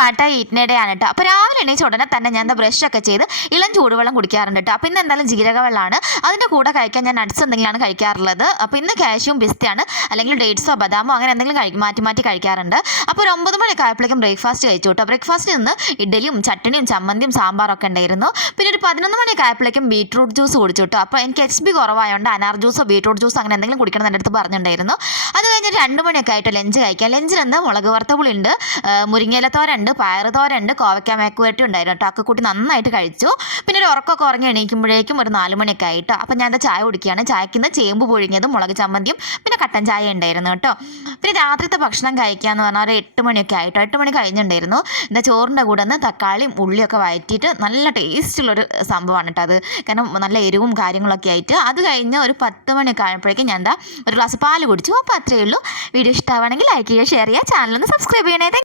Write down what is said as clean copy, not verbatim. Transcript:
വാട്ട ഈറ്റിനെ day ആണ് കേട്ടോ. അപ്പോൾ രാവിലെ എണീച്ച ഉടനെ തന്നെ ഞാൻ എന്താ ബ്രഷൊക്കെ ചെയ്ത് ഇളം ചൂടുവെള്ളം കുടിക്കാറുണ്ട് കേട്ടോ. അപ്പോൾ ഇന്ന് എന്തായാലും ജീരകവെള്ളമാണ്. അതിൻ്റെ കൂടെ കഴിക്കാൻ ഞാൻ നട്ട്സ് എന്തെങ്കിലുമാണ് കഴിക്കാറുള്ളത്. അപ്പോൾ ഇന്ന് കാഷ്യൂം പിസ്തയാണ്, അല്ലെങ്കിൽ ഡേറ്റ്സോ ബദാമോ അങ്ങനെ എന്തെങ്കിലും മാറ്റി മാറ്റി കഴിക്കാറുണ്ട്. അപ്പോൾ ഒരു 9 മണിയൊക്കെ ആയപ്പോഴേക്കും ബ്രേക്ക്ഫാസ്റ്റ് കഴിച്ചു കേട്ടോ. ബ്രേക്ക്ഫാസ്റ്റിൽ നിന്ന് ഇഡ്ഡലിയും ചട്ടണിയും ചമ്മന്തിയും സാമ്പാറൊക്കെ ഉണ്ടായിരുന്നു. പിന്നെ ഒരു 11 മണിയൊക്കെ ആയപ്പോഴേക്കും ബീട്രൂട്ട് ജ്യൂസ് കുടിച്ചു കേട്ടോ. അപ്പോൾ എനിക്ക് HB കുറവായതുകൊണ്ട് അനാർ ജ്യൂസോ ബീട്രൂട്ട് ജ്യൂസോ അങ്ങനെ എന്തെങ്കിലും കുടിക്കണം എന്ന് എൻ്റെ അടുത്ത് പറഞ്ഞിട്ടുണ്ടായിരുന്നു. അത് കഴിഞ്ഞ് 2 മണിയൊക്കെ ആയിട്ട് ലഞ്ച് കഴിക്കാം. ലഞ്ചിൽ നിന്ന് മുളക് വറുത്ത പുളിയുണ്ട്, മുരിങ്ങയിലത്തോരുണ്ട്, പയറുതോരുണ്ട്, കോവയ്ക്ക മേക്കുവരട്ടി ഉണ്ടായിരുന്നു കേട്ടോ. ഒക്കെ കൂട്ടി നന്നായിട്ട് കഴിച്ചു. പിന്നെ ഒരു ഉറക്കമൊക്കെ ഉറങ്ങി എണീക്കുമ്പോഴേക്കും ഒരു 4 മണിയൊക്കെ ആയിട്ടോ. അപ്പം ഞാൻ എന്താ ചായ കുടിക്കുകയാണ്. ചായക്ക് ഇന്ന് ചേമ്പ് പുഴുങ്ങിയതും മുളക് ചമ്മന്തിയും പിന്നെ കട്ടൻ ചായ ഉണ്ടായിരുന്നു കേട്ടോ. പിന്നെ രാത്രിത്തെ ഭക്ഷണം കഴിക്കാമെന്ന് പറഞ്ഞാൽ ഒരു 8 മണിയൊക്കെ ആയിട്ടോ. 8 മണി കഴിഞ്ഞിട്ടുണ്ടായിരുന്നു. എന്താ ചോറിൻ്റെ കൂടെ നിന്ന് തക്കാളിയും ഉള്ളിയൊക്കെ വഴറ്റിയിട്ട് നല്ല ടേസ്റ്റുള്ളൊരു സംഭവമാണ് കേട്ടോ അത്. കാരണം നല്ല എരിവും കാര്യങ്ങളൊക്കെ ആയിട്ട്. അത് കഴിഞ്ഞ് ഒരു 10 മണിയൊക്കെ ആയപ്പോഴേക്കും ഞാൻ എന്താ ഒരു ഗ്ലാസ് പാല് കുടിച്ചു. അപ്പോൾ അത്രയേ ഉള്ളൂ. വീഡിയോ ഇഷ്ടമാണെങ്കിൽ ലൈക്ക് ചെയ്യുക, ഷെയർ ചെയ്യുക, ചാനലൊന്ന് സബ്സ്ക്രൈബ് ചെയ്യണേ.